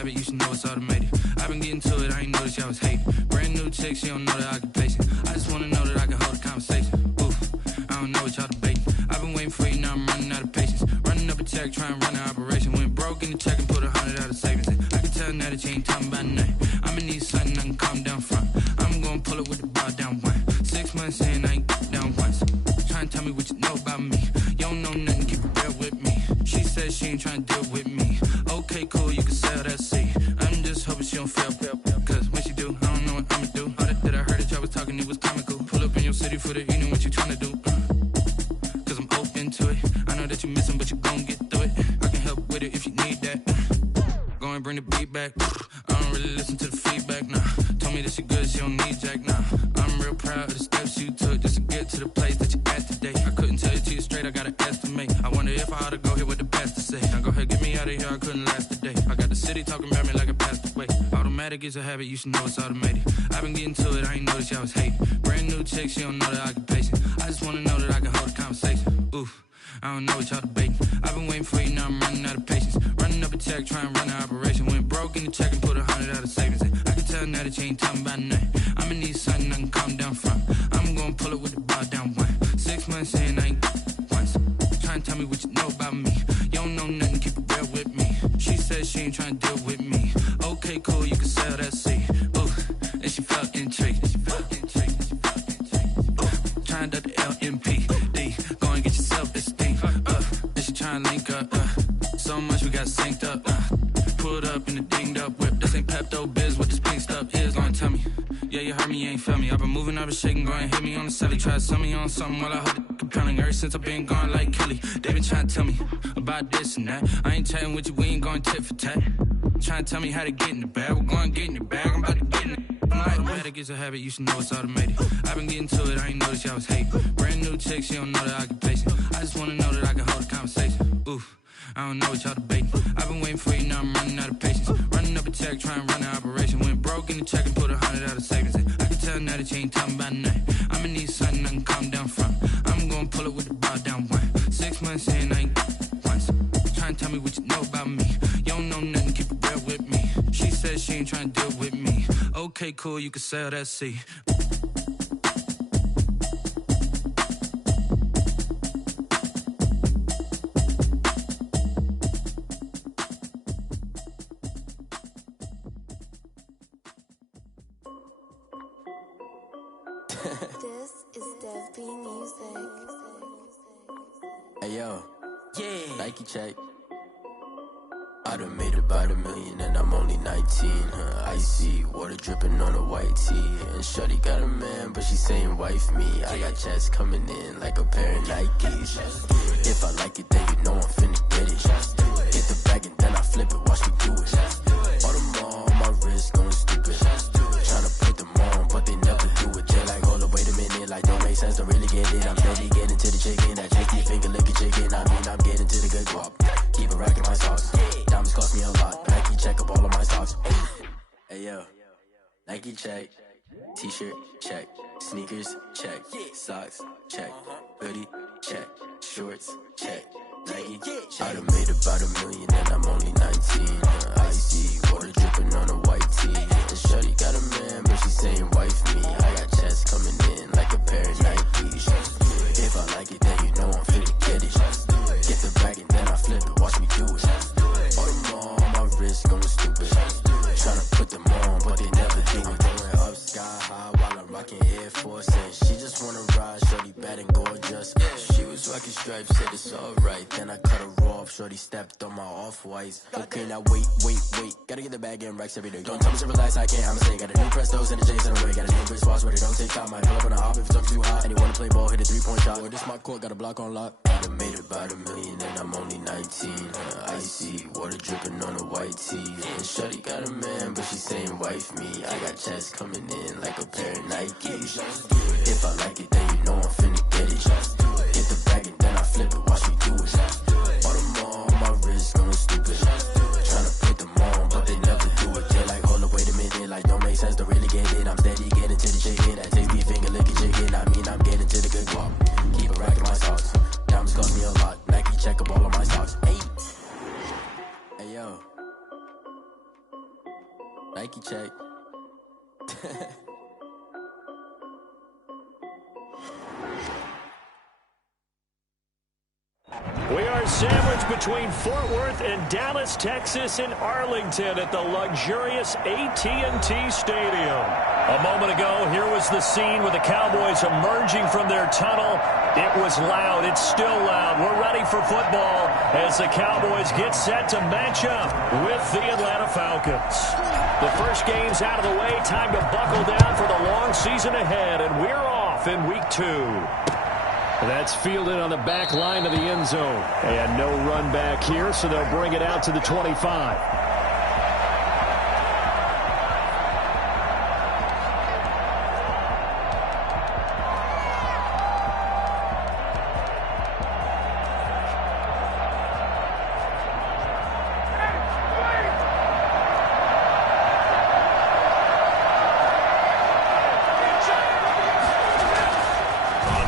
habit, you should know it's automated. I've been getting to it, I ain't noticed y'all was hating. Brand new chick, she don't know the occupation. I just wanna know that I can hold a conversation. Oof, I don't know what y'all debating. I've been waiting for you, now I'm running out of patience. Running up a check, trying to run an operation. Went broke in the check and put 100 out of savings. I can tell now that you ain't talking about nothing. I'ma need something I can calm down front. I'm gonna pull it with the bar down one. 6 months in, I ain't down once. Trying to tell me what you know about me. You don't know nothing, keep it real with me. She said she ain't trying to deal with me. Okay, cool, you can sell that seat. I'm just hoping she don't fail. Cause when she do, I don't know what I'ma do. All that I heard that y'all was talking, it was comical. Pull up in your city for the evening, what you trying to do? Cause I'm open to it. I know that you missing, but you gon' get through it. I can help with it if you need that. Go and bring the beat back. I don't really listen to the feedback, nah. Told me that she good, she don't need jack, nah. I'm real proud of the steps you took just to get to the place that you at today. I couldn't tell it to you straight, I gotta estimate. I wonder if I ought to go here with the best to say. Now go ahead, get me out of here, I couldn't last a day. I got the city talking about me like I passed away. Automatic is a habit, you should know it's automated. I've been getting to it, I ain't noticed y'all was hating. Brand new chick, she don't know the occupation. I just wanna know that I can hold a conversation. Oof, I don't know what y'all debating. I've been waiting for you, now I'm running out of patience. Running up a check, trying to run an operation. Went broke in the check and put 100 out of savings. I can tell now that you ain't talking about nothing. I'ma need something I can calm down from. I'm gonna pull it with the bar down one. 6 months in, I ain't once. Trying to tell me what you know about me. You don't know nothing, keep it real with me. She said she ain't trying to deal with me. Okay, cool, you can sell that seat. Ooh, and she felt intrigued. Trying to the LMPD. Go and get your self-esteem. And she trying to link up. So much we got synced up. Pulled up in the dinged up whip. This ain't Pepto-Biz, what this pink stuff is. Gonna tell me. Yeah, you heard me, you ain't felt me. I've been moving, I've been shaking, go and hit me on the celly. Try to sell me on something while I hold it compelling. Ever since I've been gone like Kelly. They been trying to tell me about this and that. I ain't chatting with you, we ain't going tit for tat. Trying to tell me how to get in the bag. We're going to get in the bag, I'm about to get in it. Automatic is a habit, you should know it's automated. I've been getting to it, I ain't noticed y'all was hating. Brand new chick, she don't know the occupation. I just wanna know that I can hold a conversation. Oof, I don't know what y'all debating. I've been waiting for you, now I'm running out of patience. Running up a check, trying to run an operation. Went broke in the check and put 100 out of savings. I can tell now that you ain't talking about nothing. I'ma need something I can calm down from. I'm gonna pull it with the bar down one. 6 months in, I ain't once. Trying to tell me what you know about me. You don't know nothing, keep it real with me. She said she ain't trying to deal with me. Okay, cool, you can sell that seat. This is Dev B Music. Hey yo, Nike check. I done made about $1 million and I'm only 19. Icy water dripping on a white tee. And shorty got a man, but she saying wife me. I got checks coming in like a pair of Nikes. If I like it, then you know I'm finna get it. Get the bag and then I flip it, watch me do it. All them on my wrist going stupid. Tryna put them on, but they never do it. They like, hold up, wait a minute, like don't make sense, don't really get it. I'm steady getting to the chicken, that tricky finger licking chicken. I mean, I'm getting to the good guap. Keep it racking my socks. Diamonds cost me a lot. Nike check up all of my stocks. Hey yo, Nike check. T-shirt check. Sneakers check. Socks check. Hoodie check. Shorts check. Nike. I done made about $1 million and I'm only 19. Icy water dripping on a white tee. And shorty got a man, but she saying wife me. I got checks coming in like a pair of Nikes. If I like it, then you know I'm finna get it. Get the bag and then I flip it, watch me do it. All them on my wrist going stupid. Tryna put them on, but they never do it. Going up sky high while I'm rocking Air Force. And she just wanna ride, shorty bad and gorgeous. She was rocking stripes, said it's alright. Then I cut her off, shorty stepped on my off-whites. Okay, now wait. Gotta get the bag and racks every day. Don't tell me to relax, I can't, I'ma say. Got a new Prestos and the J's in the way. Got a new Chris Foss, but it don't take time. Might pull up on a hop if it's up too hot. And you wanna play ball, hit a 3-point shot. Or this my court, got a block on lock. I done made about $1 million and I'm only 19. Icy water dripping on a white tee. And shorty got a man, but she saying wife me. I got checks coming in like a pair of Nikes. If I like it, then you know I'm finna get it. Get the bag and then I flip it, watch me do it. All them on my wrist going stupid. Tryna put them on, but they never do it. They like, hold up, wait a minute, like don't make sense, don't really get it. I'm steady getting to the chicken, that takes me finger licking chicken. I mean, I'm getting to the good guap. Keep it racking my socks. Diamonds cost me a lot. Nike check up all of my stocks. Hey yo, Nike check. We are sandwiched between Fort Worth and Dallas, Texas in Arlington at the luxurious AT&T Stadium. A moment ago, here was the scene with the Cowboys emerging from their tunnel. It was loud. It's still loud. We're ready for football as the Cowboys get set to match up with the Atlanta Falcons. The first game's out of the way. Time to buckle down for the long season ahead, and we're off in Week 2. That's fielded on the back line of the end zone. And no run back here, so they'll bring it out to the 25.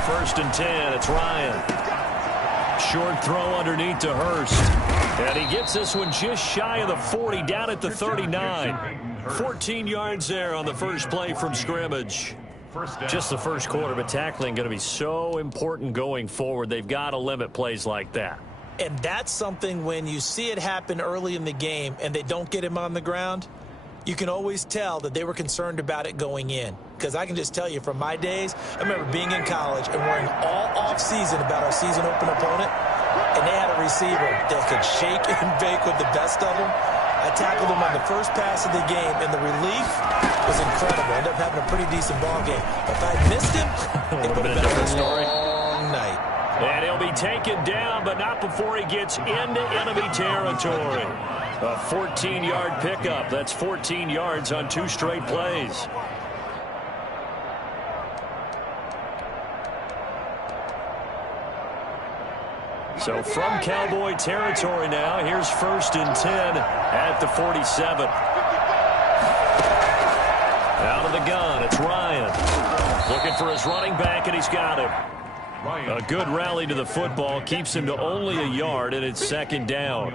First and 10, it's Ryan. Short throw underneath to Hurst. And he gets this one just shy of the 40, down at the 39. 14 yards there on the first play from scrimmage. Just the first quarter, but tackling going to be so important going forward. They've got to limit plays like that. And that's something when you see it happen early in the game and they don't get him on the ground, you can always tell that they were concerned about it going in. Because I can just tell you from my days, I remember being in college and worrying all off-season about our season open opponent, and they had a receiver that could shake and bake with the best of them. I tackled him on the first pass of the game, and the relief was incredible. I ended up having a pretty decent ball game. If I missed him, it would have been a long night. And he'll be taken down, but not before he gets into enemy territory. A 14-yard pickup. That's 14 yards on 2 straight plays. So from Cowboy territory now, here's first and 10 at the 47. Out of the gun, it's Ryan. Looking for his running back, and he's got him. A good rally to the football keeps him to only a yard, and it's second down.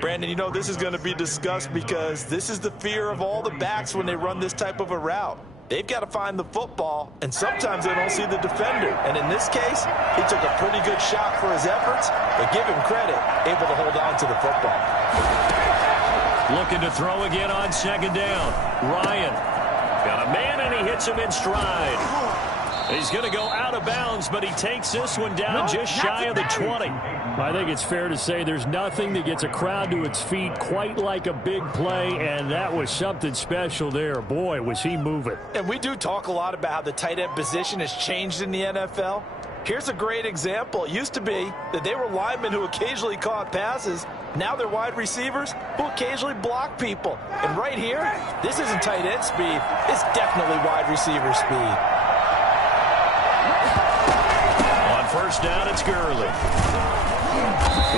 Brandon, you know, this is going to be discussed because this is the fear of all the backs when they run this type of a route. They've got to find the football, and sometimes they don't see the defender. And in this case, he took a pretty good shot for his efforts, but give him credit, able to hold on to the football. Looking to throw again on second down. Ryan got a man, and he hits him in stride. He's going to go out of bounds, but he takes this one down just shy of the 20. I think it's fair to say there's nothing that gets a crowd to its feet quite like a big play, and that was something special there. Boy, was he moving. And we do talk a lot about how the tight end position has changed in the NFL. Here's a great example. It used to be that they were linemen who occasionally caught passes. Now they're wide receivers who occasionally block people. And right here, this isn't tight end speed. It's definitely wide receiver speed. First down, it's Gurley.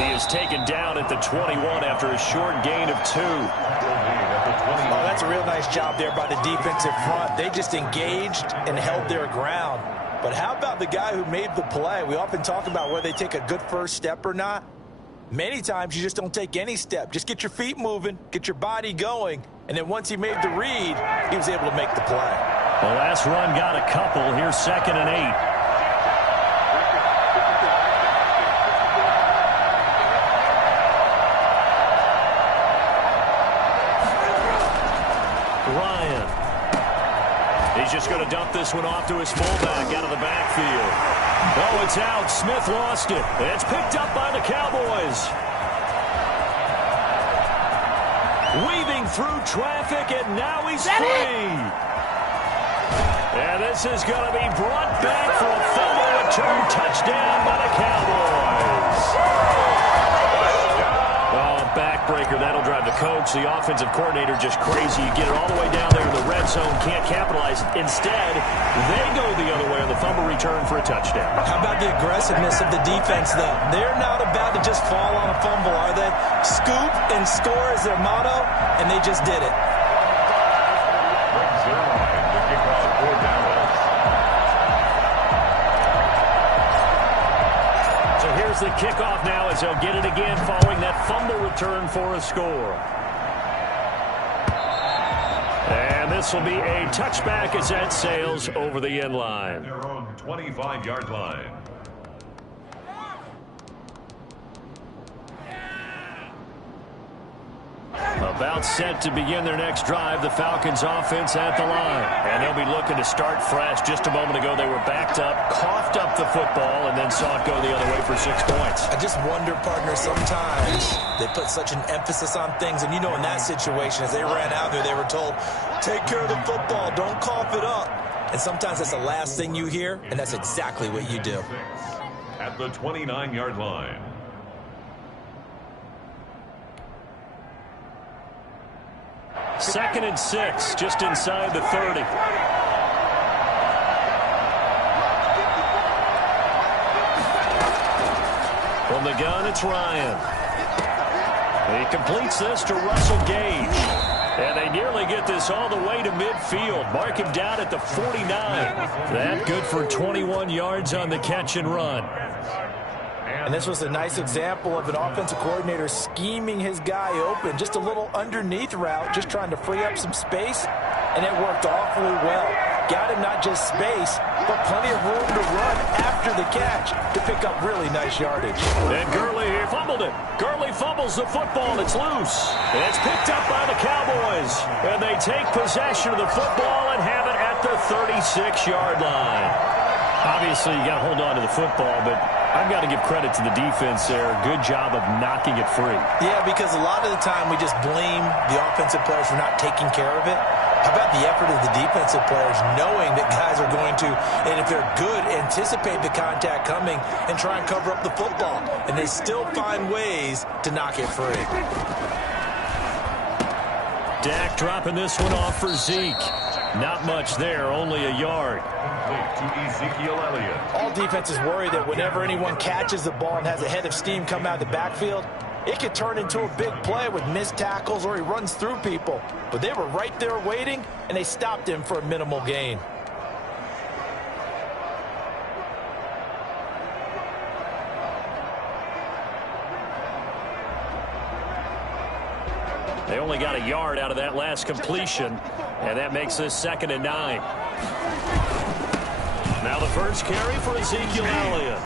He is taken down at the 21 after a short gain of 2. Oh, that's a real nice job there by the defensive front. They just engaged and held their ground. But how about the guy who made the play? We often talk about whether they take a good first step or not. Many times you just don't take any step. Just get your feet moving, get your body going, and then once he made the read, he was able to make the play. The last run got a couple. Here's 2nd and 8. He's just going to dump this one off to his fullback out of the backfield. Oh, it's out. Smith lost it. It's picked up by the Cowboys. Weaving through traffic, and now he's free. And this is going to be brought back for a fumble return touchdown by the Cowboys. Oh, backbreaker. That'll drive the coach, the offensive coordinator, just crazy. You get it all the way down there in the red zone, can't capitalize. Instead, they go the other way on the fumble return for a touchdown. How about the aggressiveness of the defense, though? They're not about to just fall on a fumble, are they? Scoop and score is their motto, and they just did it. Here's the kickoff now as they'll get it again following that fumble return for a score. And this will be a touchback as that sails over the end line. Their own 25-yard line. About set to begin their next drive, the Falcons offense at the line. And they'll be looking to start fresh. Just a moment ago, they were backed up, coughed up the football, and then saw it go the other way for 6 points. I just wonder, partner, sometimes they put such an emphasis on things. And, you know, in that situation, as they ran out there, they were told, take care of the football, don't cough it up. And sometimes that's the last thing you hear, and that's exactly what you do. At the 29-yard line. Second and 6, just inside the 30. From the gun, it's Ryan. He completes this to Russell Gage. And they nearly get this all the way to midfield. Mark him down at the 49. That good for 21 yards on the catch and run. And this was a nice example of an offensive coordinator scheming his guy open. Just a little underneath route, just trying to free up some space, and it worked awfully well. Got him not just space, but plenty of room to run after the catch to pick up really nice yardage. And Gurley fumbled it. Gurley fumbles the football. It's loose. And it's picked up by the Cowboys. And they take possession of the football and have it at the 36-yard line. Obviously, you got to hold on to the football, but I've got to give credit to the defense there. Good job of knocking it free. Yeah, because a lot of the time we just blame the offensive players for not taking care of it. How about the effort of the defensive players knowing that guys are going to, and if they're good, anticipate the contact coming and try and cover up the football. And they still find ways to knock it free. Dak dropping this one off for Zeke. Not much there, only a yard. To Ezekiel Elliott. All defenses worry that whenever anyone catches the ball and has a head of steam come out of the backfield, it could turn into a big play with missed tackles or he runs through people. But they were right there waiting, and they stopped him for a minimal gain. They only got a yard out of that last completion, and that makes this 2nd and 9. Now the first carry for Ezekiel Elliott.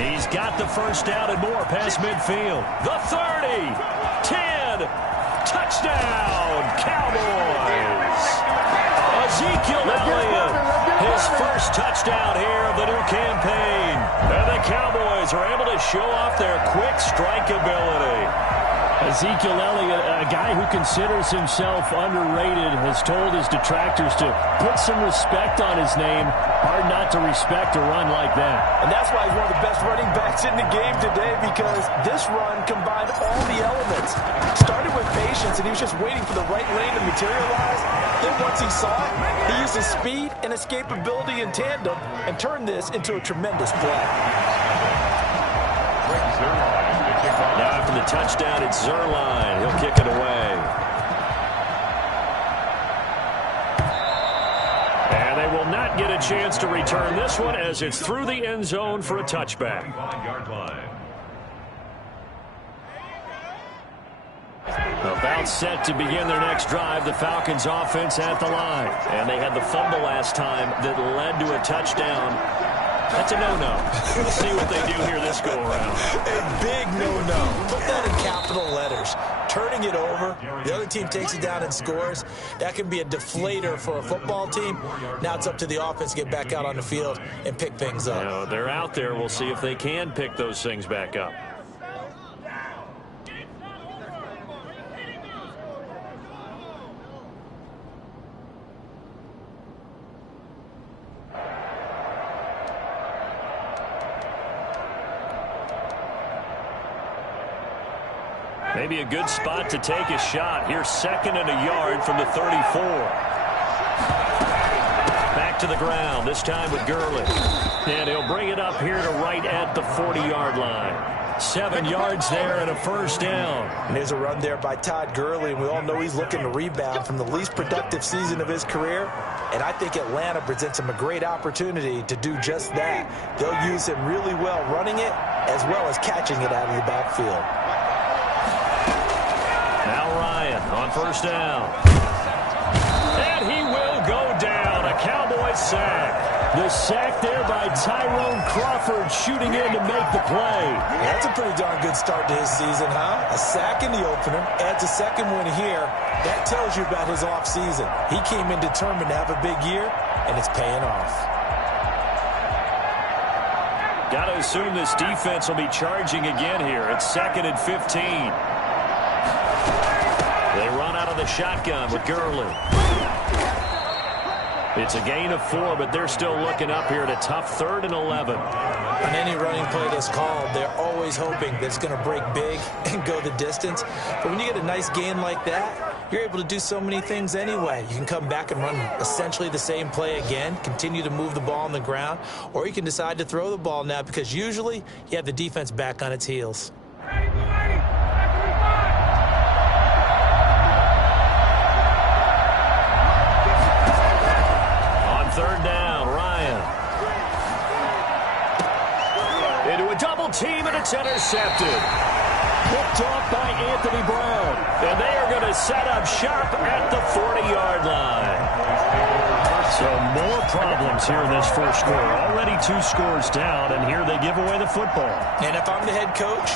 He's got the first down and more past midfield. The 30, 10, touchdown, Cowboys. Ezekiel Elliott, his first touchdown here of the new campaign. And the Cowboys are able to show off their quick strike ability. Ezekiel Elliott, a guy who considers himself underrated, has told his detractors to put some respect on his name. Hard not to respect a run like that. And that's why he's one of the best running backs in the game today, because this run combined all the elements. Started with patience, and he was just waiting for the right lane to materialize. Then once he saw it, he used his speed and escapability in tandem and turned this into a tremendous play. Now after the touchdown, it's Zuerlein. He'll kick it away. And they will not get a chance to return this one as it's through the end zone for a touchback. About set to begin their next drive, the Falcons offense at the line. And they had the fumble last time that led to a touchdown. That's a no-no. We'll see what they do here this go-around. A big no-no. Put that in capital letters. Turning it over, the other team takes it down and scores. That can be a deflator for a football team. Now it's up to the offense to get back out on the field and pick things up. Now, they're out there. We'll see if they can pick those things back up. Maybe a good spot to take a shot. Here's 2nd and a yard from the 34. Back to the ground, this time with Gurley. And he'll bring it up here to right at the 40-yard line. 7 yards there and a first down. And there's a run there by Todd Gurley, and we all know he's looking to rebound from the least productive season of his career. And I think Atlanta presents him a great opportunity to do just that. They'll use him really well running it as well as catching it out of the backfield. Now Ryan on first down. And he will go down. A Cowboys sack. The sack there by Tyrone Crawford, shooting in to make the play. That's a pretty darn good start to his season, huh? A sack in the opener, adds a second one here. That tells you about his offseason. He came in determined to have a big year, and it's paying off. Got to assume this defense will be charging again here. It's 2nd and 15. They run out of the shotgun with Gurley. It's a gain of 4, but they're still looking up here at a tough 3rd and 11. On any running play that's called, they're always hoping that it's going to break big and go the distance. But when you get a nice gain like that, you're able to do so many things anyway. You can come back and run essentially the same play again, continue to move the ball on the ground, or you can decide to throw the ball now because usually you have the defense back on its heels. Third down, Ryan. Into a double team, and it's intercepted. Picked off by Anthony Brown. And they are going to set up shop at the 40-yard line. So more problems here in this first quarter. Already 2 scores down, and here they give away the football. And if I'm the head coach,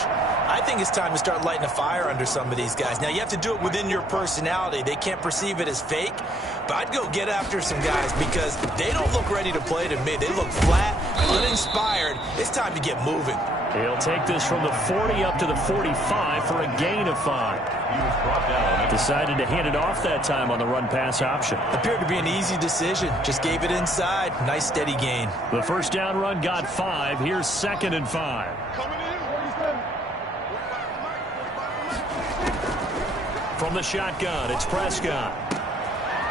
I think it's time to start lighting a fire under some of these guys. Now, you have to do it within your personality. They can't perceive it as fake. But I'd go get after some guys because they don't look ready to play to me. They look flat, uninspired. It's time to get moving. He'll take this from the 40 up to the 45 for a gain of 5. Decided to hand it off that time on the run-pass option. Appeared to be an easy decision. Just gave it inside. Nice, steady gain. The first down run got 5. Here's 2nd and 5. From the shotgun, it's Prescott.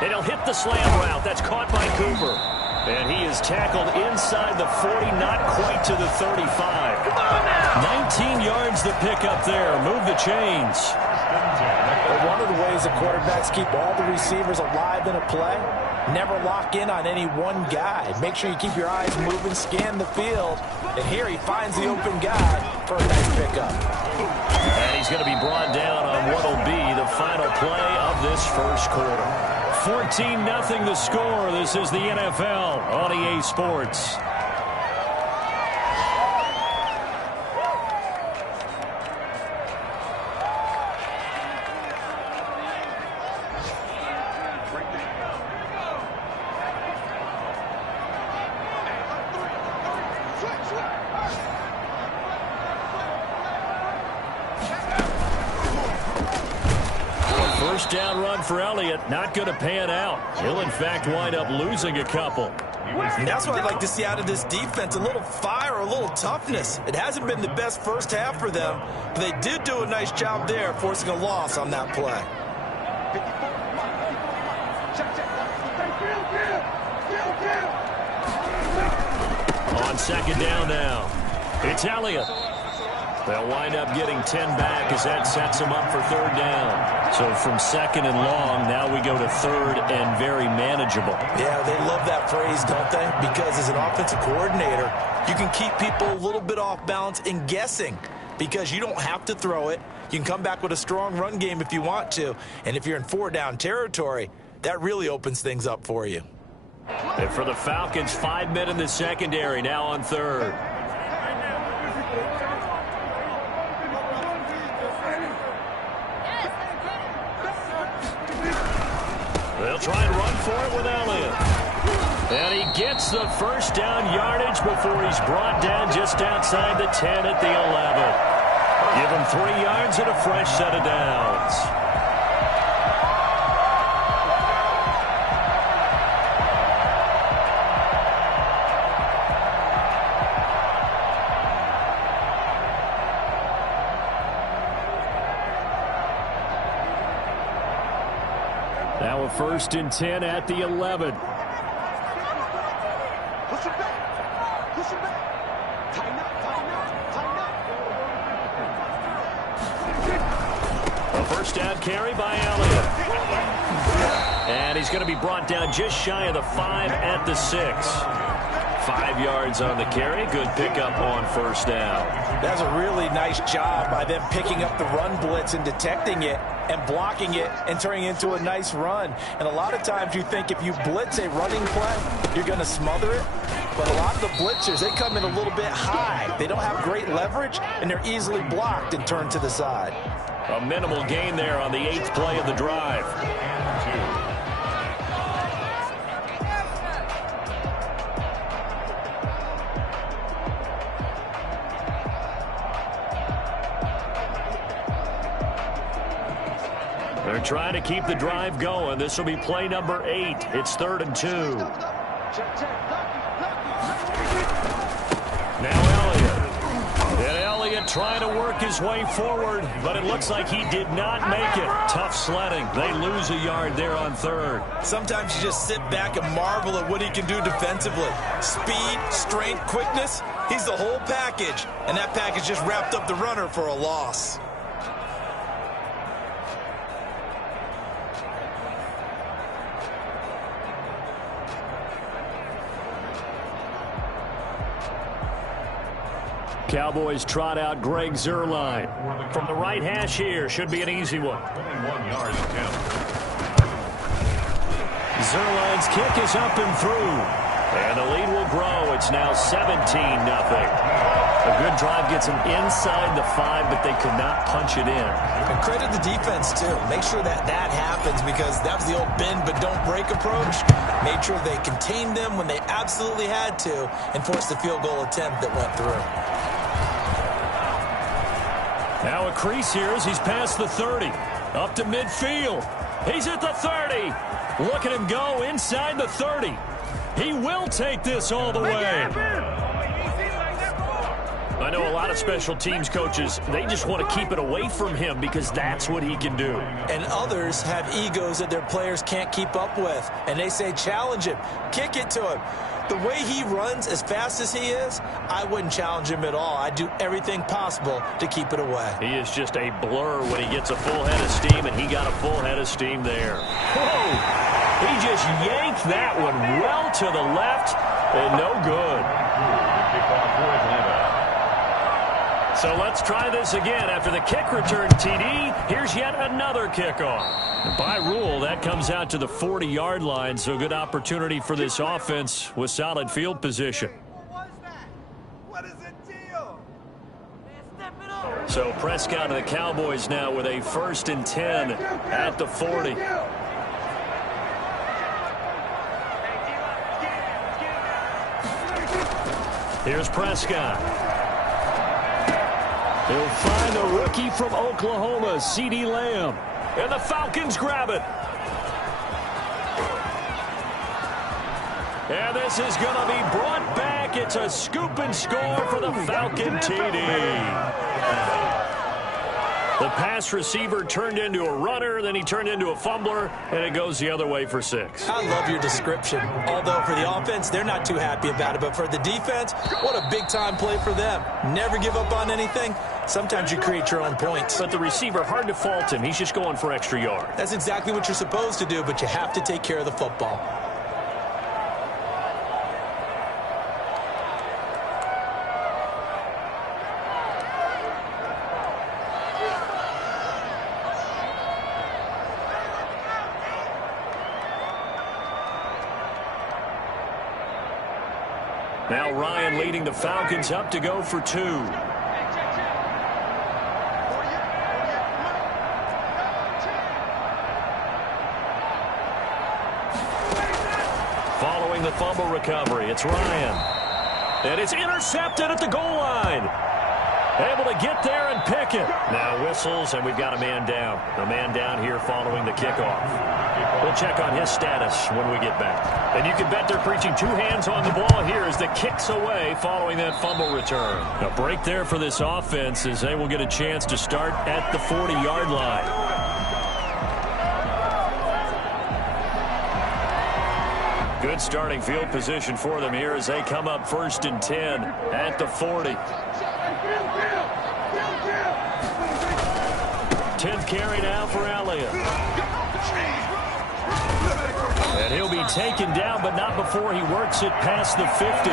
And he'll hit the slam route. That's caught by Cooper. And he is tackled inside the 40, not quite to the 35. 19 yards the pick up there. Move the chains. But one of the ways the quarterbacks keep all the receivers alive in a play, never lock in on any one guy. Make sure you keep your eyes moving, scan the field. And here he finds the open guy for a nice pickup. And he's going to be brought down on what will be the final play of this first quarter. 14-0 the score. This is the NFL on EA Sports. First down run for Elliott, not going to pan out. He'll, in fact, wind up losing a couple. And that's what I'd like to see out of this defense, a little fire, a little toughness. It hasn't been the best first half for them, but they did do a nice job there, forcing a loss on that play. On 2nd down now, it's Elliott. They'll wind up getting 10 back as that sets them up for 3rd down. So from 2nd and long, now we go to 3rd and very manageable. Yeah, they love that phrase, don't they? Because as an offensive coordinator, you can keep people a little bit off balance and guessing because you don't have to throw it. You can come back with a strong run game if you want to. And if you're in 4-down territory, that really opens things up for you. And for the Falcons, 5 men in the secondary, now on 3rd. They'll try and run for it with Elliott. And he gets the first down yardage before he's brought down just outside the 10 at the 11. Give him 3 yards and a fresh set of downs. Now a 1st and 10 at the 11. A first down carry by Elliott. And he's going to be brought down just shy of the 5 at the 6. 5 yards on the carry. Good pickup on first down. That's a really nice job by them picking up the run blitz and detecting it and blocking it and turning it into a nice run. And a lot of times you think if you blitz a running play, you're going to smother it. But a lot of the blitzers, they come in a little bit high. They don't have great leverage, and they're easily blocked and turned to the side. A minimal gain there on the 8th play of the drive. They're trying to keep the drive going. This will be play number 8. It's 3rd and 2. Now Elliott. And Elliott trying to work his way forward, but it looks like he did not make it. Tough sledding. They lose a yard there on 3rd. Sometimes you just sit back and marvel at what he can do defensively. Speed, strength, quickness. He's the whole package. And that package just wrapped up the runner for a loss. Cowboys trot out Greg Zuerlein. From the right hash here, should be an easy one. 21-yard attempt. Zuerlein's kick is up and through. And the lead will grow. It's now 17-0. A good drive gets them inside the 5, but they could not punch it in. And credit the defense, too. Make sure that happens, because that was the old bend but don't break approach. Made sure they contained them when they absolutely had to and forced the field goal attempt that went through. Now a crease here as he's past the 30. Up to midfield. He's at the 30. Look at him go inside the 30. He will take this all the way. I know a lot of special teams coaches, they just want to keep it away from him because that's what he can do. And others have egos that their players can't keep up with. And they say, challenge him, kick it to him. The way he runs as fast as he is, I wouldn't challenge him at all. I'd do everything possible to keep it away. He is just a blur when he gets a full head of steam, and he got a full head of steam there. Whoa! He just yanked that one well to the left, and no good. So let's try this again. After the kick return TD, here's yet another kickoff. By rule, that comes out to the 40-yard line, so good opportunity for this offense with solid field position. What is the deal? So Prescott and the Cowboys now with a 1st and 10 at the 40. Here's Prescott. He'll find the rookie from Oklahoma, CeeDee Lamb. And the Falcons grab it. And this is going to be brought back. It's a scoop and score for the Falcon TD. The pass receiver turned into a runner, then he turned into a fumbler, and it goes the other way for 6. I love your description. Although for the offense, they're not too happy about it. But for the defense, what a big-time play for them. Never give up on anything. Sometimes you create your own points. But the receiver, hard to fault him. He's just going for extra yard. That's exactly what you're supposed to do, but you have to take care of the football. Now Ryan leading the Falcons up to go for 2. Following the fumble recovery, it's Ryan. And it's intercepted at the goal line. Able to get there and pick it. Now whistles, and we've got a man down. A man down here following the kickoff. We'll check on his status when we get back. And you can bet they're preaching 2 hands on the ball here as the kick's away following that fumble return. A break there for this offense as they will get a chance to start at the 40-yard line. Good starting field position for them here as they come up 1st and 10 at the 40. 10th carry now for Elliott. And he'll be taken down, but not before he works it past the 50.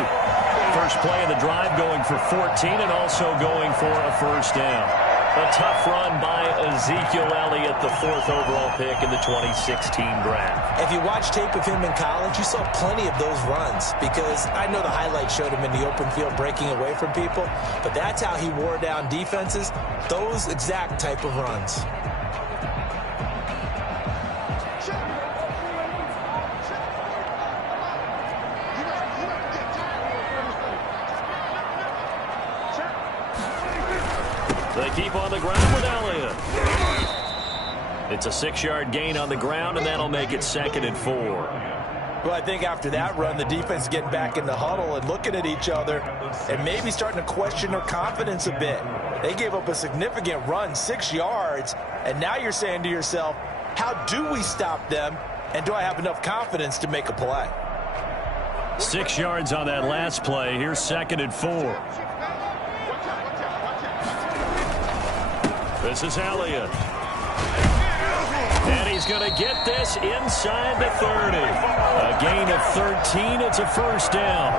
First play of the drive going for 14 and also going for a first down. A tough run by Ezekiel Elliott, the 4th overall pick in the 2016 draft. If you watch tape of him in college, you saw plenty of those runs because I know the highlights showed him in the open field breaking away from people, but that's how he wore down defenses, those exact type of runs. They keep on the ground with Elliott. It's a 6-yard gain on the ground, and that'll make it 2nd and 4. Well, I think after that run, the defense is getting back in the huddle and looking at each other and maybe starting to question their confidence a bit. They gave up a significant run, 6 yards, and now you're saying to yourself, how do we stop them, and do I have enough confidence to make a play? 6 yards on that last play. Here's 2nd and 4. This is Elliott. And he's going to get this inside the 30. A gain of 13. It's a first down.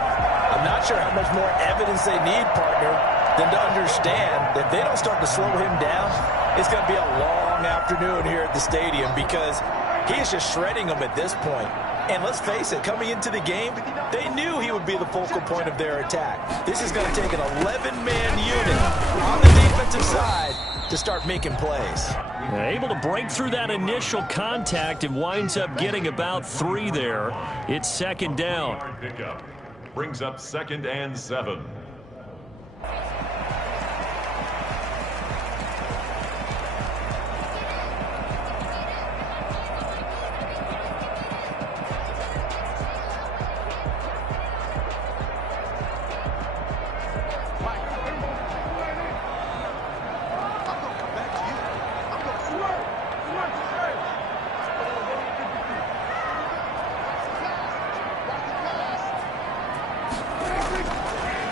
I'm not sure how much more evidence they need, partner, than to understand that if they don't start to slow him down, it's going to be a long afternoon here at the stadium because he is just shredding them at this point. And let's face it, coming into the game, they knew he would be the focal point of their attack. This is going to take an 11-man unit on the defensive side to start making plays. Able to break through that initial contact and winds up getting about 3 there. It's 2nd down. Pickup brings up 2nd and 7.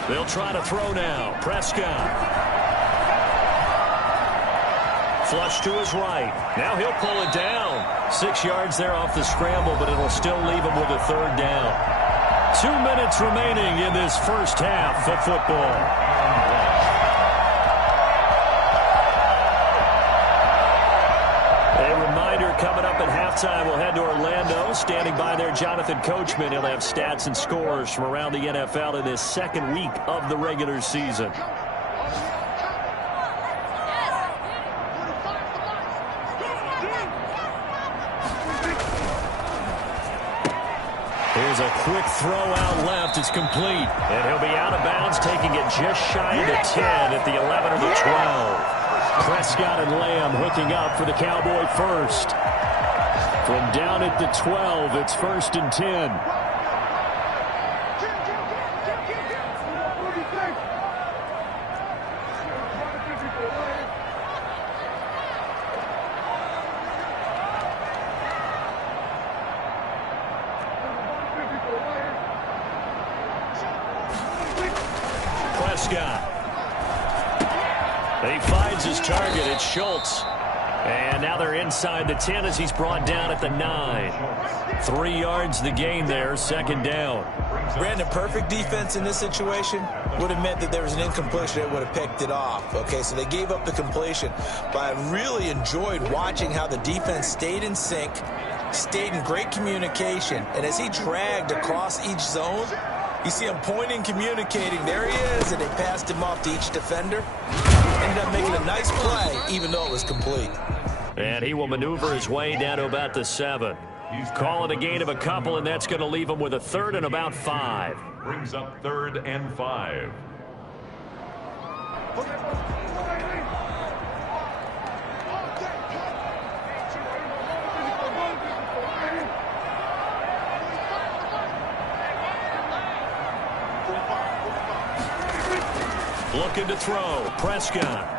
They'll try to throw now. Prescott. Flush to his right. Now he'll pull it down. 6 yards there off the scramble, but it'll still leave him with a 3rd down. 2 minutes remaining in this first half of football. Coming up at halftime, we'll head to Orlando. Standing by there, Jonathan Coachman. He'll have stats and scores from around the NFL in this 2nd week of the regular season. Here's a quick throw out left. It's complete. And he'll be out of bounds, taking it just shy of the 10 at the 11 or the 12. Prescott and Lamb hooking up for the Cowboy first. From down at the 12, it's 1st and 10. Prescott. He finds his target. It's Schultz. And now they're inside the 10 as he's brought down at the 9. 3 yards the gain there, 2nd down. Brandon, perfect defense in this situation would have meant that there was an incompletion that would have picked it off. Okay, so they gave up the completion. But I really enjoyed watching how the defense stayed in sync, stayed in great communication. And as he dragged across each zone, you see him pointing, communicating. There he is, and they passed him off to each defender. Ended up making a nice play, even though it was complete. And he will maneuver his way down to about the 7. Call it a gain of a couple, and that's going to leave him with a 3rd and about 5. Brings up 3rd and 5. Looking to throw. Prescott.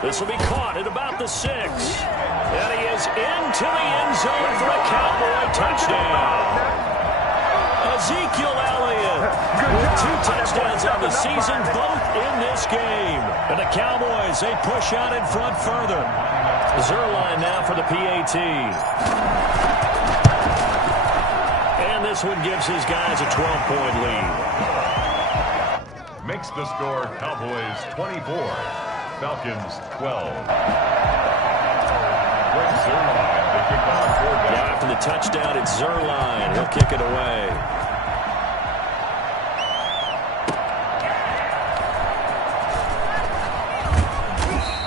This will be caught at about the 6. And he is into the end zone for a Cowboy touchdown. Ezekiel Elliott with 2 touchdowns on the season, both in this game. And the Cowboys, they push out in front further. Zuerlein now for the PAT. And this one gives his guys a 12-point lead. Makes the score Cowboys 24, Falcons 12. Greg Zuerlein, the kickoff quarterback. Yeah, after the touchdown, it's Zuerlein. He'll kick it away.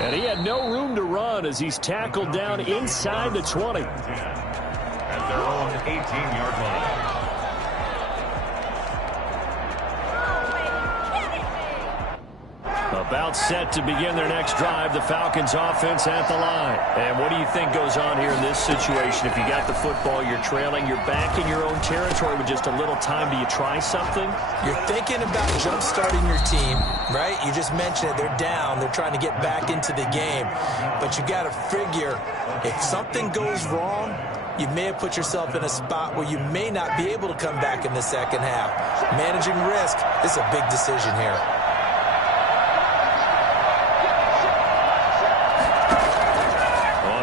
And he had no room to run as he's tackled down inside the 20. At their own 18-yard line. About set to begin their next drive, the Falcons offense at the line. And what do you think goes on here in this situation? If you got the football, you're trailing, you're back in your own territory with just a little time. Do you try something? You're thinking about jump-starting your team, right? You just mentioned it. They're down. They're trying to get back into the game. But you got to figure, if something goes wrong, you may have put yourself in a spot where you may not be able to come back in the second half. Managing risk is a big decision here.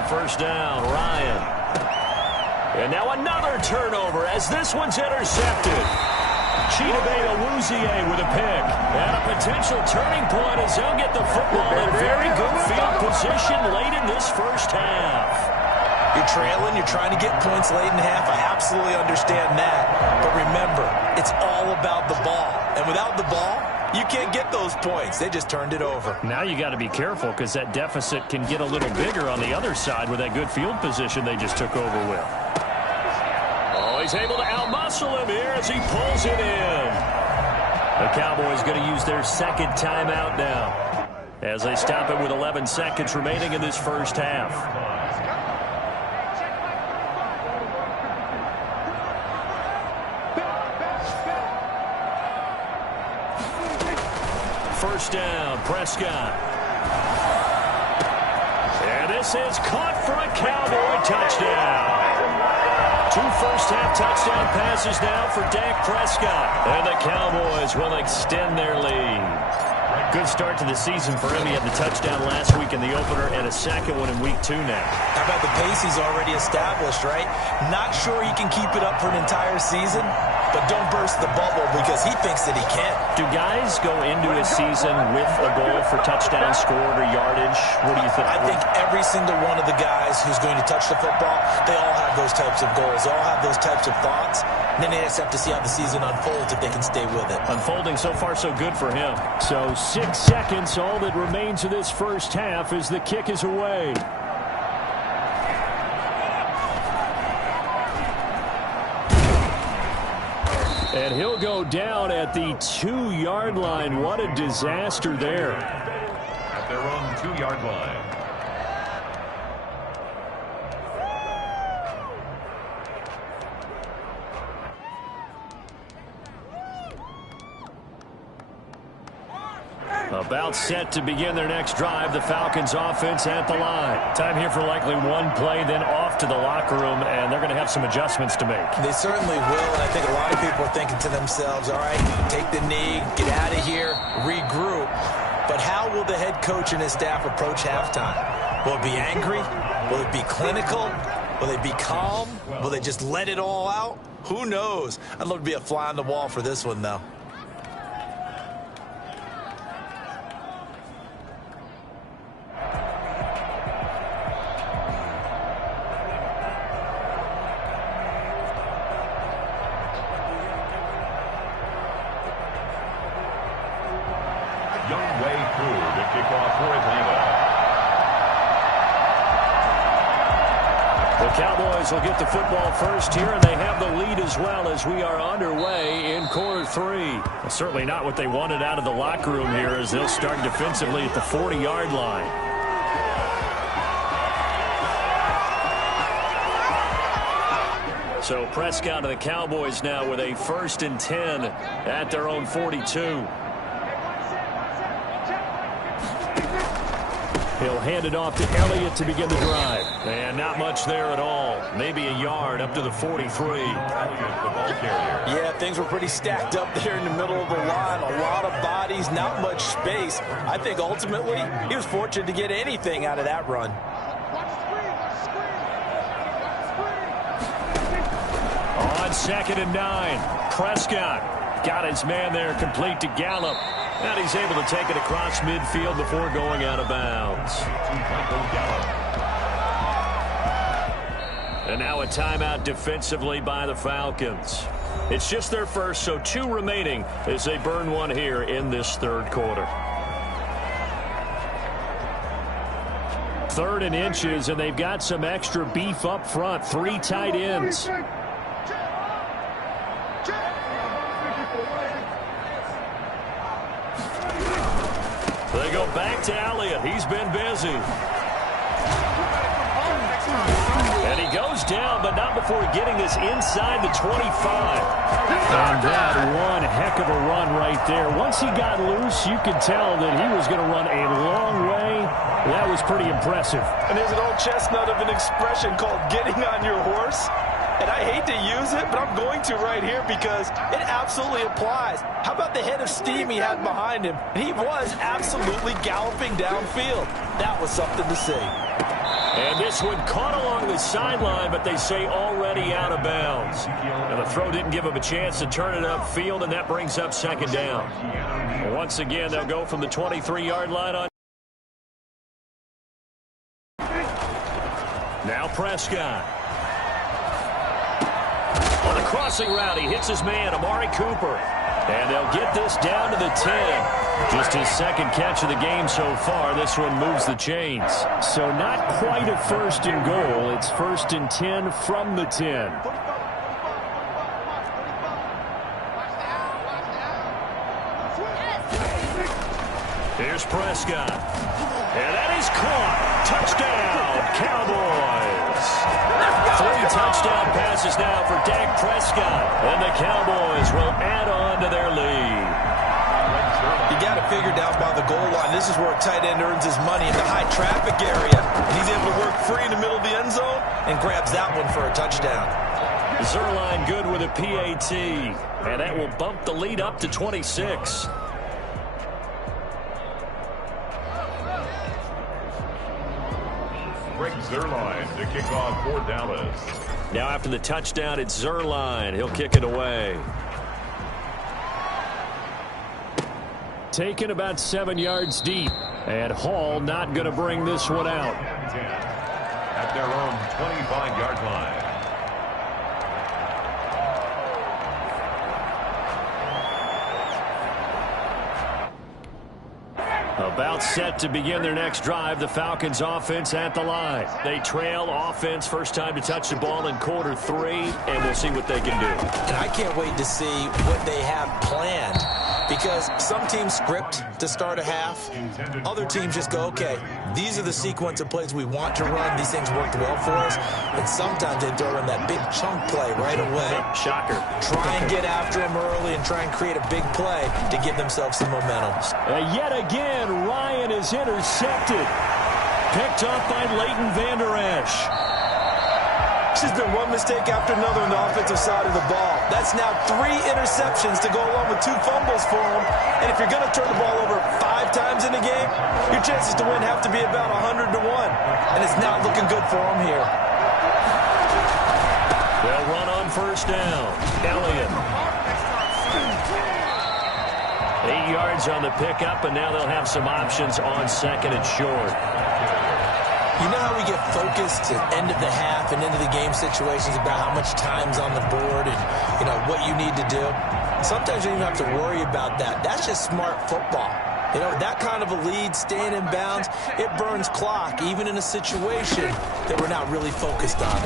First down, Ryan. And now another turnover as this one's intercepted. Chidobe Awuzie with a pick. And a potential turning point as they'll get the football in very good field position late in this first half. You're trailing, you're trying to get points late in the half. I absolutely understand that. But remember, it's all about the ball. And without the ball, you can't get those points. They just turned it over. Now you got to be careful because that deficit can get a little bigger on the other side with that good field position they just took over with. Oh, he's able to outmuscle him here as he pulls it in. The Cowboys going to use their second timeout now as they stop it with 11 seconds remaining in this first half. First down, Prescott. And this is caught for a Cowboy touchdown. 2 first-half touchdown passes now for Dak Prescott. And the Cowboys will extend their lead. Good start to the season for him. He had the touchdown last week in the opener and a second one in week 2 now. How about the pace he's already established, right? Not sure he can keep it up for an entire season, but don't burst the bubble because he thinks that he can. Do guys go into a season with a goal for touchdown scored or yardage? What do you think? I think every single one of the guys who's going to touch the football, they all have those types of goals. They all have those types of thoughts. And then they just have to see how the season unfolds if they can stay with it. Unfolding so far so good for him. So 6 seconds, all that remains of this first half as the kick is away. And he'll go down at the 2-yard line. What a disaster there. At their own 2-yard line. About set to begin their next drive, the Falcons offense at the line. Time here for likely one play, then off to the locker room, and they're going to have some adjustments to make. They certainly will, and I think a lot of people are thinking to themselves, all right, take the knee, get out of here, regroup. But how will the head coach and his staff approach halftime? Will it be angry? Will it be clinical? Will they be calm? Will they just let it all out? Who knows? I'd love to be a fly on the wall for this one, though. Cowboys will get the football first here, and they have the lead as well as we are underway in quarter 3. Well, certainly not what they wanted out of the locker room here as they'll start defensively at the 40-yard line. So Prescott of the Cowboys now with a 1st and 10 at their own 42. He'll hand it off to Elliott to begin the drive. And not much there at all. Maybe a yard up to the 43. Yeah, things were pretty stacked up there in the middle of the line. A lot of bodies, not much space. I think ultimately he was fortunate to get anything out of that run. On 2nd and 9. Prescott got his man there complete to Gallup. And he's able to take it across midfield before going out of bounds. And now a timeout defensively by the Falcons. It's just their first, so 2 remaining as they burn one here in this third quarter. 3rd and inches, and they've got some extra beef up front. 3 tight ends. They go back to Elliott. He's been busy. And he goes down, but not before getting this inside the 25. And that one heck of a run right there. Once he got loose, you could tell that he was going to run a long way. That was pretty impressive. And there's an old chestnut of an expression called getting on your horse. And I hate to use it, but I'm going to right here because it absolutely applies. How about the head of steam he had behind him? He was absolutely galloping downfield. That was something to see. And this one caught along the sideline, but they say already out of bounds. And the throw didn't give him a chance to turn it upfield, and that brings up 2nd down. Once again, they'll go from the 23-yard line on. Now Prescott. On the crossing route, he hits his man, Amari Cooper. And they'll get this down to the 10. Just his 2nd catch of the game so far. This one moves the chains. So not quite a 1st and goal. It's 1st and 10 from the 10. Here's Prescott. And that is caught. Touchdown, Cowboys. 3 touchdown passes now for Dak Prescott. And the Cowboys will add on to their lead. You got to figure down by the goal line. This is where a tight end earns his money in the high traffic area. And he's able to work free in the middle of the end zone and grabs that one for a touchdown. Zuerlein good with a PAT. And that will bump the lead up to 26. Greg Zuerlein to kick off for Dallas. Now after the touchdown, it's Zuerlein. He'll kick it away. Taken about 7 yards deep. And Hall not going to bring this one out. At their own 25-yard line. About set to begin their next drive. The Falcons offense at the line. They trail offense first time to touch the ball in quarter 3, and we'll see what they can do. And I can't wait to see what they have planned. Because some teams script to start a half. Other teams just go, okay, these are the sequence of plays we want to run. These things worked well for us. And sometimes they throw in that big chunk play right away. Shocker. Try and get after them early and try and create a big play to give themselves some momentum. Yet again, Ryan is intercepted. Picked up by Leighton Vander Esch. There's been one mistake after another on the offensive side of the ball. That's now 3 interceptions to go along with 2 fumbles for him. And if you're going to turn the ball over 5 times in a game, your chances to win have to be about 100 to 1. And it's not looking good for him here. They'll run on first down. Elliott. 8 yards on the pickup, and now they'll have some options on 2nd and short. You know how we get focused at end of the half and into the game situations about how much time's on the board and, you know, what you need to do? Sometimes you don't even have to worry about that. That's just smart football. You know, that kind of a lead, staying in bounds, it burns clock, even in a situation that we're not really focused on.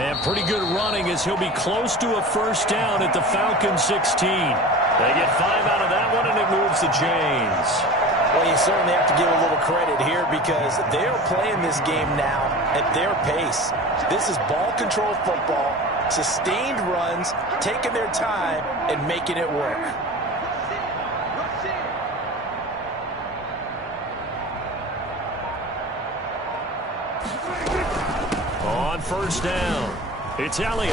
And pretty good running as he'll be close to a first down at the Falcons 16. They get 5 out of that one, and it moves the chains. Well, you certainly have to give a little credit here because they're playing this game now at their pace. This is ball control football, sustained runs, taking their time, and making it work. On first down, it's Elliott.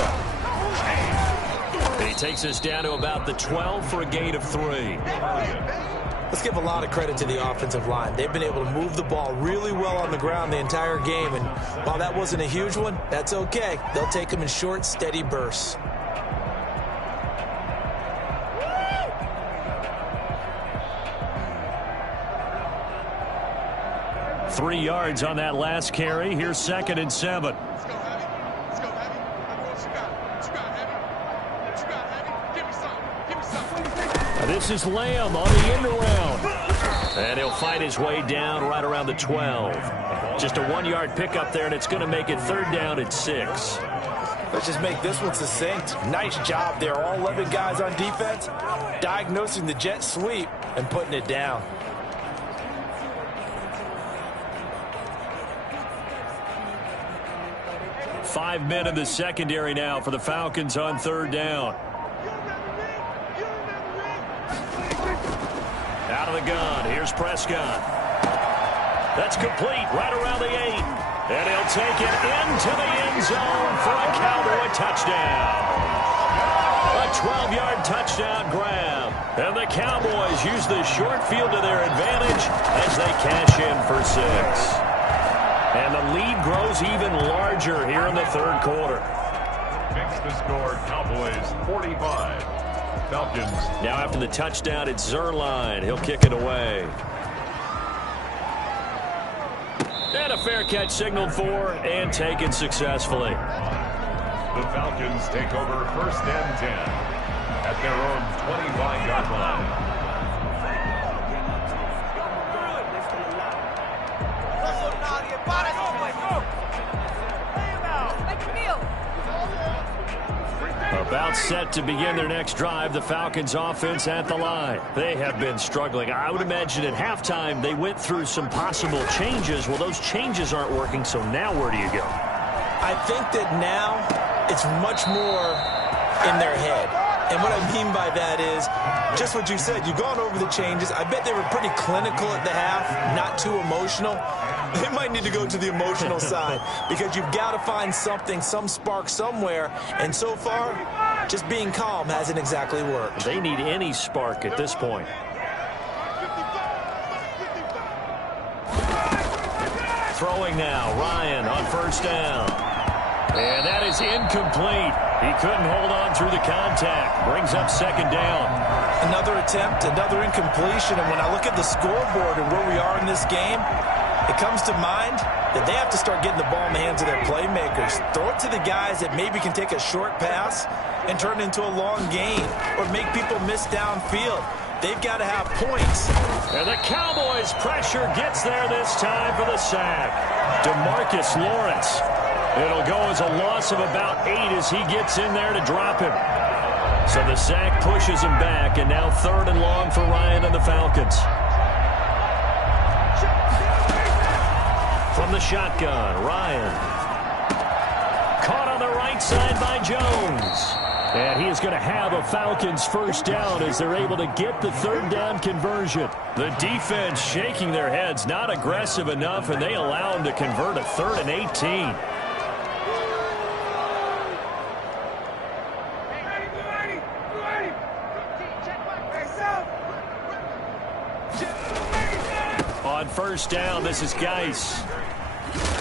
And he takes us down to about the 12 for a gain of 3. Let's give a lot of credit to the offensive line. They've been able to move the ball really well on the ground the entire game, and while that wasn't a huge one, that's okay. They'll take them in short, steady bursts. Three yards on that last carry. Here's 2nd and 7. Let's go, Heavy. Let's go, Heavy. I know what you got. What you got, Heavy? What you got, Heavy? Give me some. Give me some. Now this is Lamb on the end around. And he'll fight his way down right around the 12. Just a 1-yard pickup there, and it's going to make it 3rd down at 6. Let's just make this one succinct. Nice job there. All 11 guys on defense diagnosing the jet sweep and putting it down. Five men in the secondary now for the Falcons on 3rd down. Out of the gun. Here's Prescott. That's complete right around the 8. And he'll take it into the end zone for a Cowboy touchdown. A 12-yard touchdown grab. And the Cowboys use the short field to their advantage as they cash in for 6. And the lead grows even larger here in the 3rd quarter. Makes the score Cowboys 45. Falcons. Now after the touchdown, it's Zuerlein. He'll kick it away. And a fair catch signaled for and taken successfully. The Falcons take over 1st and 10 at their own 25-yard line. About set to begin their next drive, the Falcons offense at the line. They have been struggling. I would imagine at halftime they went through some possible changes. Well, those changes aren't working, so now where do you go? I think that now it's much more in their head. And what I mean by that is just what you said. You've gone over the changes. I bet they were pretty clinical at the half, not too emotional. They might need to go to the emotional side because you've got to find something, some spark somewhere. And so far, just being calm hasn't exactly worked. They need any spark at this point. Throwing now, Ryan on 1st down. And that is incomplete. He couldn't hold on through the contact. Brings up 2nd down. Another attempt, another incompletion. And when I look at the scoreboard and where we are in this game, it comes to mind that they have to start getting the ball in the hands of their playmakers. Throw it to the guys that maybe can take a short pass and turn it into a long gain or make people miss downfield. They've got to have points. And the Cowboys' pressure gets there this time for the sack. DeMarcus Lawrence. It'll go as a loss of about 8 as he gets in there to drop him. So the sack pushes him back, and now 3rd and long for Ryan and the Falcons. From the shotgun, Ryan. Caught on the right side by Jones. And he is going to have a Falcons 1st down as they're able to get the 3rd down conversion. The defense shaking their heads, not aggressive enough, and they allow him to convert a 3rd and 18. On 1st down, this is Geis.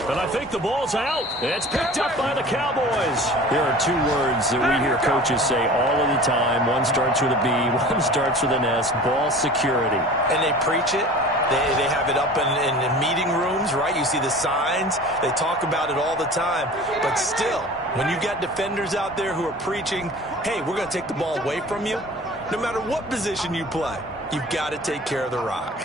And I think the ball's out. It's picked up by the Cowboys. There are 2 words that we hear coaches say all of the time. One starts with a B, one starts with an S. Ball security. And they preach it. They have it up in meeting rooms, right? You see the signs. They talk about it all the time. But still, when you've got defenders out there who are preaching, hey, we're going to take the ball away from you, no matter what position you play, you've got to take care of the rock.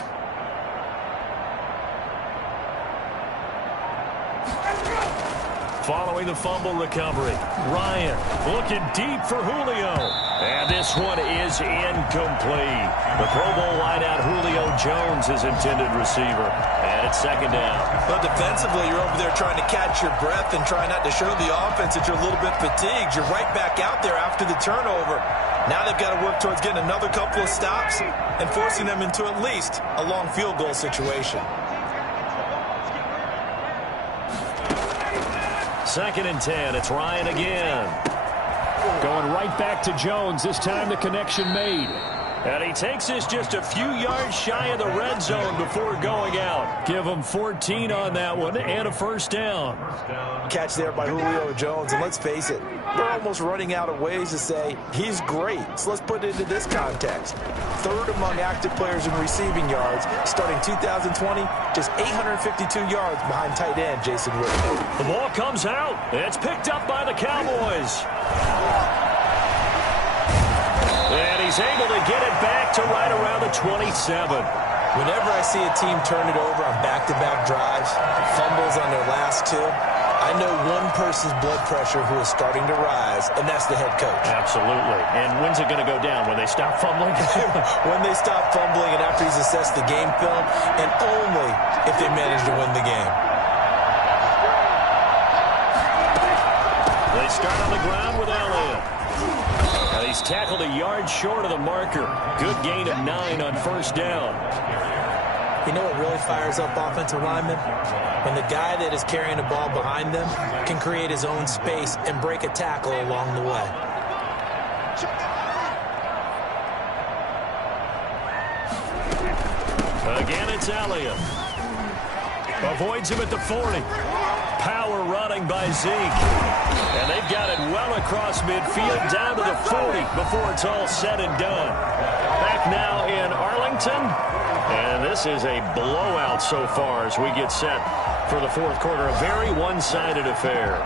Following the fumble recovery, Ryan looking deep for Julio. And this one is incomplete. The Pro Bowl wideout Julio Jones is intended receiver. And it's 2nd down. Well, defensively, you're over there trying to catch your breath and try not to show the offense that you're a little bit fatigued. You're right back out there after the turnover. Now they've got to work towards getting another couple of stops and forcing them into at least a long field goal situation. 2nd and 10. It's Ryan again. Going right back to Jones. This time the connection made. And he takes this just a few yards shy of the red zone before going out. Give him 14 on that one and a first down. Catch there by Julio Jones, and let's face it, we're almost running out of ways to say he's great. So let's put it into this context. Third among active players in receiving yards, starting 2020, just 852 yards behind tight end Jason Witten. The ball comes out. It's picked up by the Cowboys. And he's able to get it back to right around the 27. Whenever I see a team turn it over on back-to-back drives, fumbles on their last two, I know one person's blood pressure who is starting to rise, and that's the head coach. Absolutely. And when's it going to go down? When they stop fumbling? When they stop fumbling and after he's assessed the game film, and only if they manage to win the game. They start on the ground with Elliott. Now he's tackled a yard short of the marker. Good gain of 9 on first down. You know what really fires up offensive linemen? When the guy that is carrying the ball behind them can create his own space and break a tackle along the way. Again, it's Elliott. Avoids him at the 40. Power running by Zeke. And they've got it well across midfield down to the 40 before it's all said and done. Back now in Arlington. And this is a blowout so far as we get set for the fourth quarter. A very one-sided affair.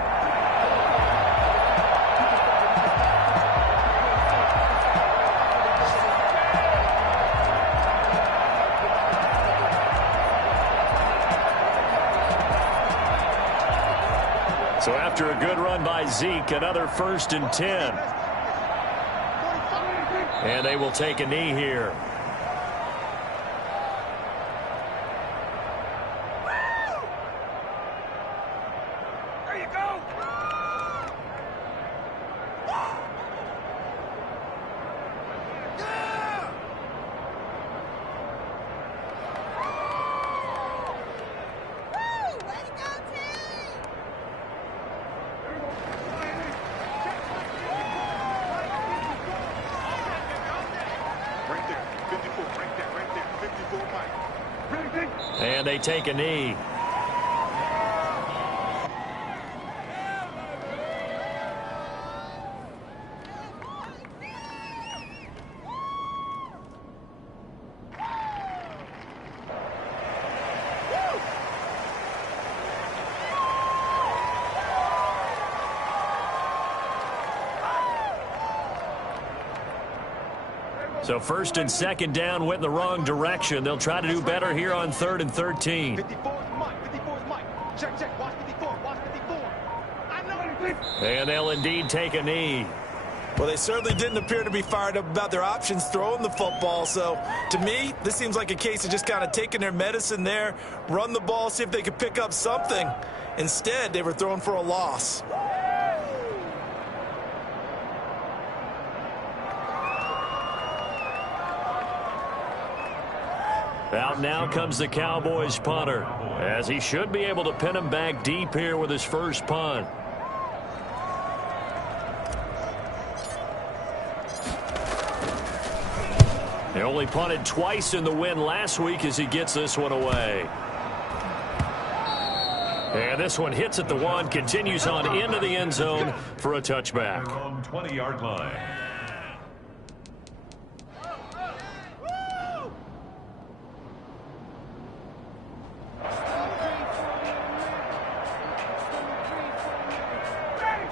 So after a good run by Zeke, another 1st and 10. And they will take a knee here. There you go. And they take a knee. So 1st and 2nd down went in the wrong direction. They'll try to do better here on 3rd and 13. 54 is Mike. 54 is Mike. Check, check. Watch 54. Watch 54. I know it. And they'll indeed take a knee. Well, they certainly didn't appear to be fired up about their options throwing the football. So, to me, this seems like a case of just kind of taking their medicine there, run the ball, see if they could pick up something. Instead, they were throwing for a loss. Out now comes the Cowboys punter, as he should be able to pin him back deep here with his first punt. They only punted twice in the win last week as he gets this one away. And this one hits at the 1, continues on into the end zone for a touchback. On 20-yard line.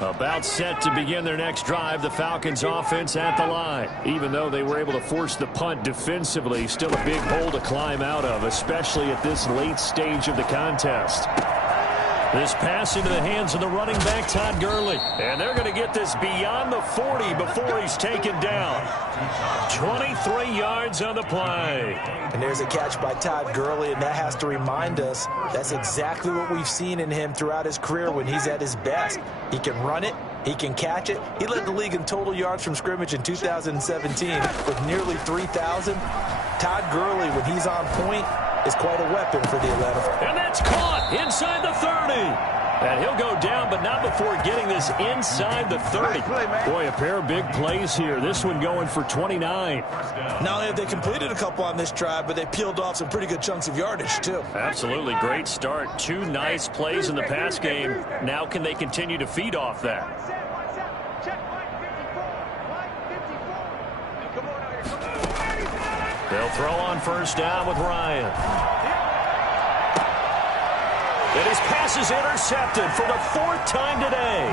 About set to begin their next drive, the Falcons offense at the line. Even though they were able to force the punt defensively, still a big hole to climb out of, especially at this late stage of the contest. This pass into the hands of the running back, Todd Gurley. And they're going to get this beyond the 40 before he's taken down. 23 yards on the play. And there's a catch by Todd Gurley, and that has to remind us that's exactly what we've seen in him throughout his career when he's at his best. He can run it. He can catch it. He led the league in total yards from scrimmage in 2017 with nearly 3,000. Todd Gurley, when he's on point, is quite a weapon for the Atlanta Falcons. And that's caught inside the 30. And he'll go down, but not before getting this inside the 30. Boy, a pair of big plays here. This one going for 29. Not only have they completed a couple on this drive, but they peeled off some pretty good chunks of yardage, too. Absolutely. Great start. 2 nice plays in the pass game. Now can they continue to feed off that? They'll throw on first down with Ryan. And his pass is intercepted for the 4th time today.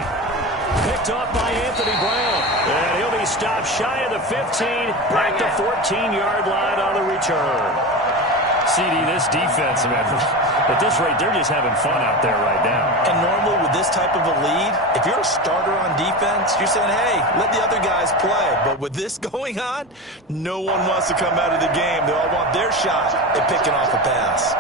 Picked off by Anthony Brown. And he'll be stopped shy of the 15 at the 14-yard line on the return. CD, this defense, man, at this rate, they're just having fun out there right now. And normally with this type of a lead, if you're a starter on defense, you're saying, hey, let the other guys play. But with this going on, no one wants to come out of the game. They all want their shot at picking off a pass.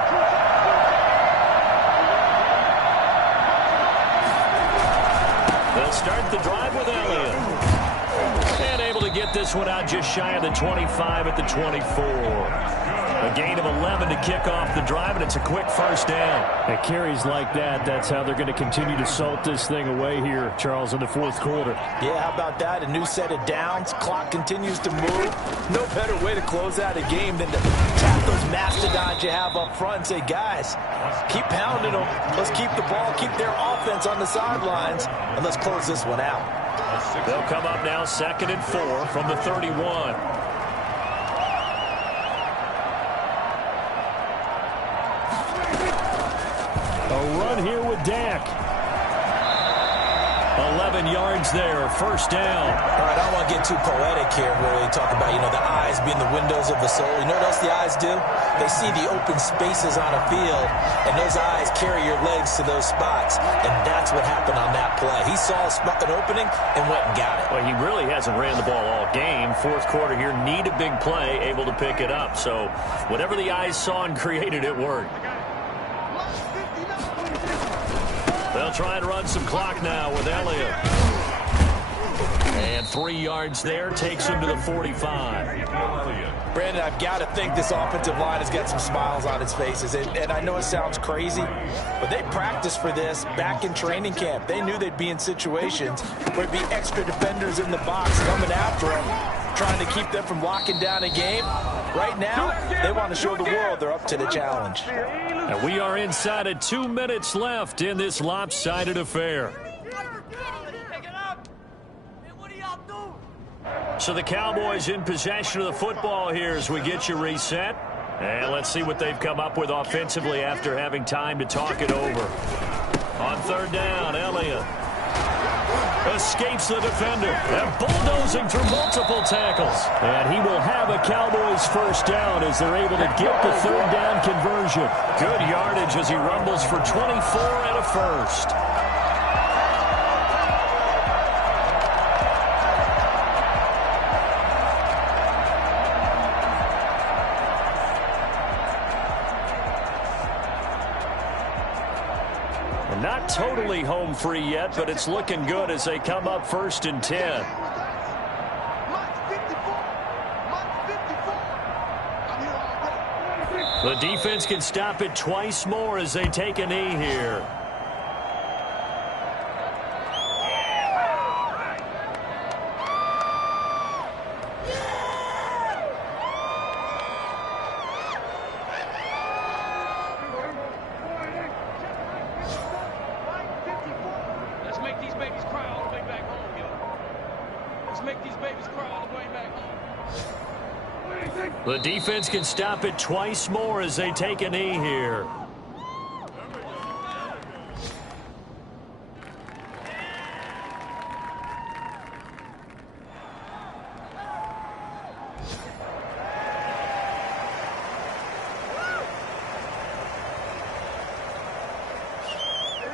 They'll start the drive with Elliott. And able to get this one out just shy of the 25 at the 24. A gain of 11 to kick off the drive, and it's a quick first down. At carries like that, that's how they're going to continue to salt this thing away here, Charles, in the 4th quarter. Yeah, how about that? A new set of downs. Clock continues to move. No better way to close out a game than to tap those mastodons you have up front and say, guys, keep pounding them. Let's keep the ball, keep their offense on the sidelines, and let's close this one out. They'll come up now 2nd and 4 from the 31. A run here with Dak. 11 yards there, first down. All right, I don't want to get too poetic here where we talk about, the eyes being the windows of the soul. You know what else the eyes do? They see the open spaces on a field, and those eyes carry your legs to those spots, and that's what happened on that play. He saw an opening and went and got it. Well, he really hasn't ran the ball all game. 4th quarter here, need a big play, able to pick it up. So whatever the eyes saw and created, it worked. They'll try and run some clock now with Elliott. And 3 yards there, takes him to the 45. Brandon, I've got to think this offensive line has got some smiles on its faces. And I know it sounds crazy, but they practiced for this back in training camp. They knew they'd be in situations where there'd be extra defenders in the box coming after them, trying to keep them from locking down a game. Right now, they want to show the world they're up to the challenge. And we are inside of 2 minutes left in this lopsided affair. So the Cowboys in possession of the football here as we get you reset. And let's see what they've come up with offensively after having time to talk it over. On 3rd down, Elliott escapes the defender and bulldozing through multiple tackles. And he will have a Cowboys first down as they're able to get the 3rd down conversion. Good yardage as he rumbles for 24 and a first. Not totally home free yet, but it's looking good as they come up 1st and 10. The defense can stop it twice more as they take a knee here. The defense can stop it twice more as they take a knee here.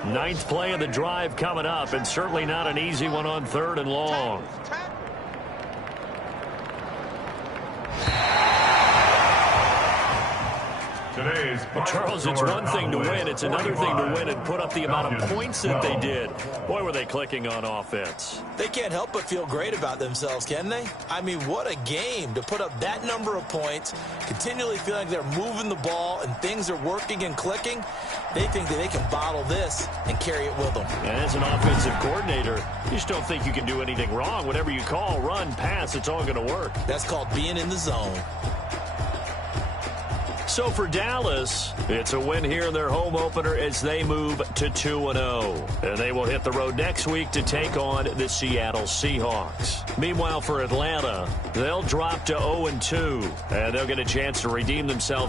Ninth play of the drive coming up, and certainly not an easy one on 3rd and long. Well, Charles, it's one thing to win. It's another thing to win and put up the amount of points that they did. Boy, were they clicking on offense. They can't help but feel great about themselves, can they? I mean, what a game to put up that number of points, continually feeling like they're moving the ball and things are working and clicking. They think that they can bottle this and carry it with them. And as an offensive coordinator, you just don't think you can do anything wrong. Whatever you call, run, pass, it's all going to work. That's called being in the zone. So for Dallas, it's a win here in their home opener as they move to 2-0. And they will hit the road next week to take on the Seattle Seahawks. Meanwhile, for Atlanta, they'll drop to 0-2, and they'll get a chance to redeem themselves